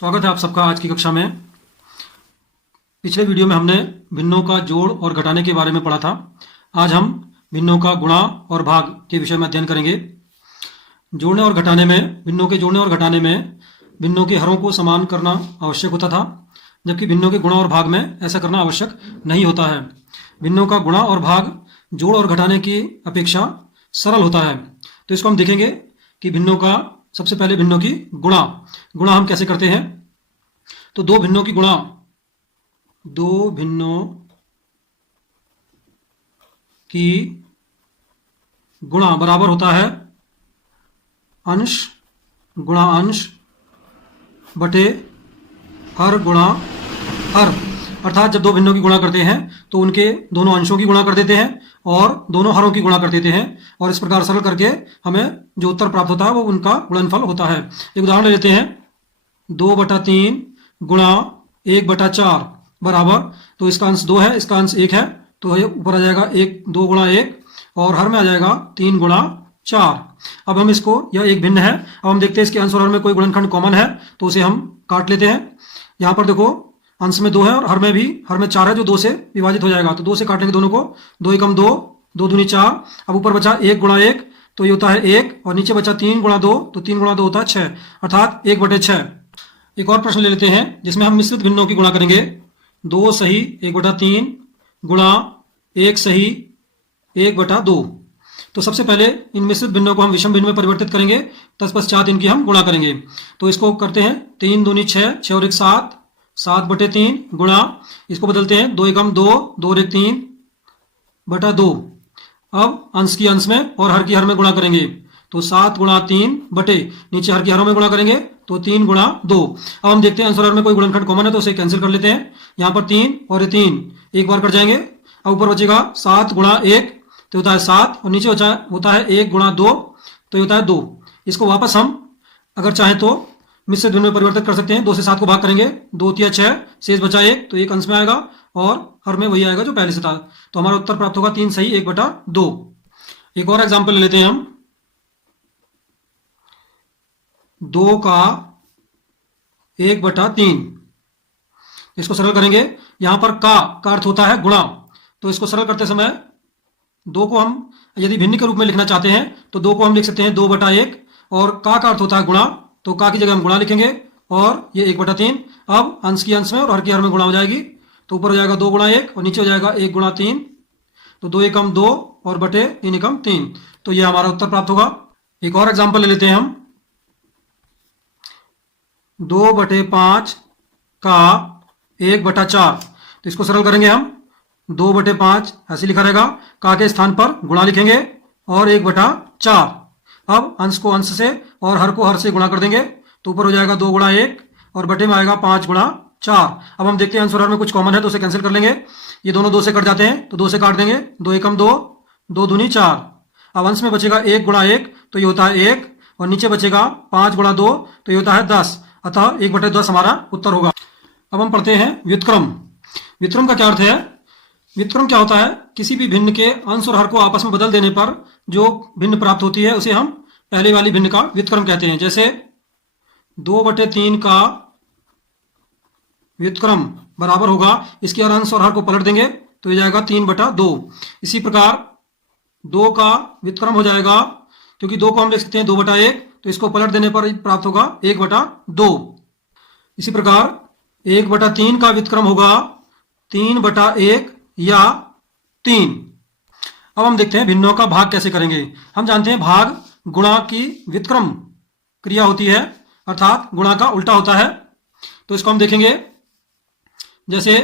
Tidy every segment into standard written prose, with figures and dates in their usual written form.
स्वागत है आप सबका आज की कक्षा में। पिछले वीडियो में हमने भिन्नों का जोड़ और घटाने के बारे में पढ़ा था। आज हम भिन्नों का गुणा और भाग के विषय में अध्ययन करेंगे। जोड़ने और घटाने में, भिन्नों के जोड़ने और घटाने में भिन्नों के हरों को समान करना आवश्यक होता था, जबकि भिन्नों के गुणा और भाग में ऐसा करना आवश्यक नहीं होता है। भिन्नों का गुणा और भाग जोड़ और घटाने की अपेक्षा सरल होता है। तो इसको हम देखेंगे कि भिन्नों का, सबसे पहले भिन्नों की गुणा हम कैसे करते हैं। तो दो भिन्नों की गुणा बराबर होता है अंश गुणा अंश बटे हर गुणा हर। अर्थात जब दो भिन्नों की गुणा करते हैं तो उनके दोनों अंशों की गुणा कर देते हैं और दोनों हरों की गुणा कर देते हैं, और इस प्रकार सरल करके हमें जो उत्तर प्राप्त होता है वो उनका गुणनफल होता है। एक उदाहरण ले लेते हैं। 2/3 गुणा 1/4 बराबर, तो इसका अंश 2 है, इसका अंश 1 है, तो ये ऊपर आ जाएगा 2 गुणा 1 और हर में आ जाएगा 3 गुणा 4। अब हम इसको, यह एक भिन्न है, अब हम देखते हैं इसके अंश और हर में कोई गुणनखंड कॉमन है तो उसे हम काट लेते हैं। यहाँ पर देखो अंश में 2 है और हर में 4 है, जो 2 से विभाजित हो जाएगा, तो 2 से काट लेंगे दोनों को। 2 एकम 2, 2 दूनी 4। अब ऊपर बचा 1 गुणा 1, तो ये होता है 1, और नीचे बचा 3 गुणा 2, तो 3 गुणा 2 होता है 6, अर्थात 1/6। एक और प्रश्न ले लेते हैं जिसमें हम मिश्रित भिन्नों की गुणा करेंगे। 2 सही 1/3 गुणा 1 सही 1/2। तो सबसे पहले इन मिश्रित भिन्नों को हम विषम भिन्न में परिवर्तित करेंगे, तत्पश्चात इनकी हम गुणा करेंगे। तो इसको करते हैं 3 दूनी 6, 6 और 1 7, 7/3 गुणा, इसको बदलते हैं 2 एकम 2, 2 और 1 3/2। अब अंश की अंश में और हर की हर में गुणा करेंगे, तो 7 गुणा 3 बटे, नीचे हर की हरों में गुणा करेंगे तो 3 गुणा 2। अब हम देखते हैं अंश और हर में कोई गुणनखंड कॉमन है तो उसे कैंसिल कर लेते हैं। यहाँ पर 3 और 3 एक बार कट जाएंगे। अब ऊपर बचेगा 7 गुणा 1, तो होता है 7, और नीचे होता है 1 गुणा 2, तो होता है 2। इसको वापस हम अगर चाहें तो मिश्रित भिन्न में परिवर्तित कर सकते हैं। 2 से 7 को भाग करेंगे, 2 तिया 6, शेष बचा 1, तो 1 अंश में आएगा और हर में वही आएगा जो पहले से था, तो हमारा उत्तर प्राप्त होगा 3 सही 1/2। एक और एग्जाम्पल ले लेते हैं हम। 2 का 1/3, इसको सरल करेंगे। यहां पर का अर्थ होता है गुणा, तो इसको सरल करते समय 2 को हम यदि भिन्न के रूप में लिखना चाहते हैं तो 2 को हम लिख सकते हैं 2/1, और का अर्थ होता है गुणा, तो का की जगह हम गुणा लिखेंगे, और ये 1/3। अब अंश की अंश में और हर की हर में गुणा हो जाएगी, तो ऊपर हो जाएगा 2 गुणा 1 और नीचे हो जाएगा 1 गुणा 3, तो 2 एकम 2 और बटे 3 एकम 3, तो ये हमारा उत्तर प्राप्त होगा। एक और एग्जाम्पल ले लेते हैं हम। 2/5 का 1/4, तो इसको सरल करेंगे हम। 2/5 ऐसे लिखा रहेगा, का के स्थान पर गुणा लिखेंगे और 1/4। अब अंश को अंश से और हर को हर से गुणा कर देंगे, तो ऊपर हो जाएगा 2 गुणा 1 और बटे में आएगा 5 गुणा 4। अब हम देखते हैं अंश और हर में कुछ कॉमन है तो उसे कैंसिल कर लेंगे। ये दोनों 2 से कट जाते हैं, तो 2 से काट देंगे, 2 एकम 2, 2 दूनी 4। अब अंश में बचेगा 1 गुणा 1, तो ये होता है 1, और नीचे बचेगा 5 गुणा 2, तो ये होता है 10, अतः 1/10 हमारा उत्तर होगा। अब हम पढ़ते हैं व्युत्क्रम। व्युत्क्रम का क्या अर्थ है? व्युत्क्रम क्या होता है? किसी भी भिन्न के अंश और हर को आपस में बदल देने पर जो भिन्न प्राप्त होती है उसे हम पहले वाली भिन्न का व्युत्क्रम कहते हैं। जैसे 2/3 का व्युत्क्रम बराबर होगा, इसके अंश और हर को पलट देंगे तो ये जाएगा 3/2। इसी प्रकार 2 का व्युत्क्रम हो जाएगा, क्योंकि 2 को हम लिख सकते हैं 2/1, तो इसको पलट देने पर प्राप्त होगा 1/2। इसी प्रकार 1/3 का व्युत्क्रम होगा 3/1 या 3। अब हम देखते हैं भिन्नों का भाग कैसे करेंगे। हम जानते हैं भाग गुणा की व्युत्क्रम क्रिया होती है, अर्थात गुणा का उल्टा होता है। तो इसको हम देखेंगे, जैसे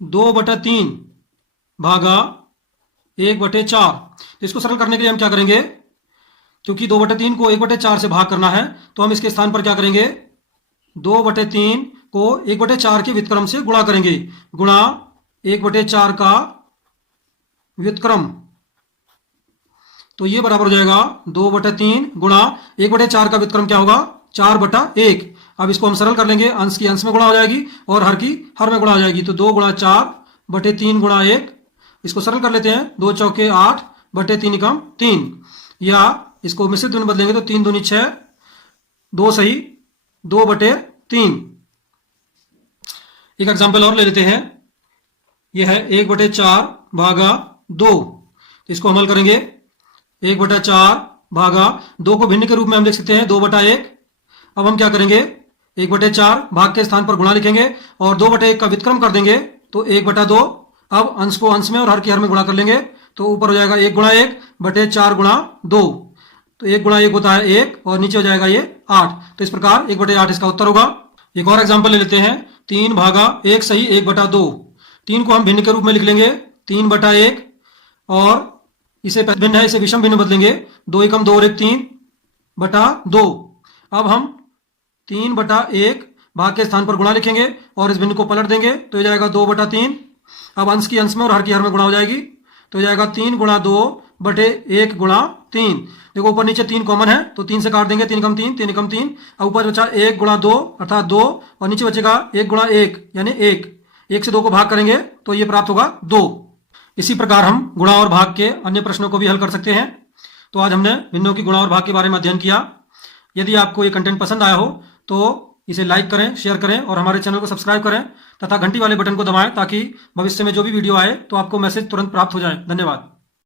2/3 भागा 1/4, तो इसको सरल करने के लिए हम क्या करेंगे, क्योंकि 2/3 को 1/4 से भाग करना है तो हम इसके स्थान पर क्या करेंगे, 2/3 को 1/4 के व्युत्क्रम से गुणा करेंगे, गुणा 1/4 का व्युत्क्रम, तो ये बराबर हो जाएगा 2/3 गुणा 1/4 का व्युत्क्रम क्या होगा, 4/1। अब इसको हम सरल कर लेंगे, अंश की अंश में गुणा हो जाएगी और हर की हर में गुणा हो जाएगी, तो 2 गुणा 4/3 गुणा 1। इसको सरल कर लेते हैं, 2 चौके 8/3 एकम 3, या इसको मिश्रित में बदलेंगे तो 3 दूनी 6, 2 सही 2/3 3। एक एग्जाम्पल और ले लेते हैं। यह है 1/4 भागा 2। तो इसको हम हल करेंगे। 1/4 भागा 2 को भिन्न के रूप में हम लिख सकते हैं 2/1। अब हम क्या करेंगे, 1/4 भाग के स्थान पर गुणा लिखेंगे और 2/1 का व्युत्क्रम कर देंगे तो 1/2। अब अंश को अंश में और हर की हर में गुणा कर लेंगे तो ऊपर हो जाएगा 1 गुणा 1 बटे 4 गुणा 2। तो 1 गुणा 1 होता है 1 और नीचे हो जाएगा ये 8। तो इस प्रकार 1/8 इसका उत्तर होगा। एक और एग्जाम्पल ले लेते हैं। 3 भागा 1 सही 1/2। 3 को हम भिन्न के रूप में लिख लेंगे 3/1 और इसे भिन्न है इसे विषम भिन्न बदलेंगे 2 एकम 2 और 1 3/2। अब हम 3/1 भाग के स्थान पर गुणा लिखेंगे और इस भिन्न को पलट देंगे तो हो जाएगा 2/3। अब अंश की अंश में और हर की हर में गुणा हो जाएगी तो हो जाएगा 3 गुणा 2 बटे 1 गुणा 3। देखो ऊपर नीचे 3 कॉमन है तो 3 से काट देंगे 3 कम 3 3 कम 3। अब ऊपर बचा 1 गुणा 2 अर्थात 2 और नीचे बचेगा 1 गुणा 1 यानी 1। 1 से 2 को भाग करेंगे तो ये प्राप्त होगा 2। इसी प्रकार हम गुणा और भाग के अन्य प्रश्नों को भी हल कर सकते हैं। तो आज हमने भिन्नों की गुणा और भाग के बारे में अध्ययन किया। यदि आपको ये कंटेंट पसंद आया हो तो इसे लाइक करें, शेयर करें और हमारे चैनल को सब्सक्राइब करें तथा घंटी वाले बटन को दबाएं ताकि भविष्य में जो भी वीडियो आए तो आपको मैसेज तुरंत प्राप्त हो जाए। धन्यवाद।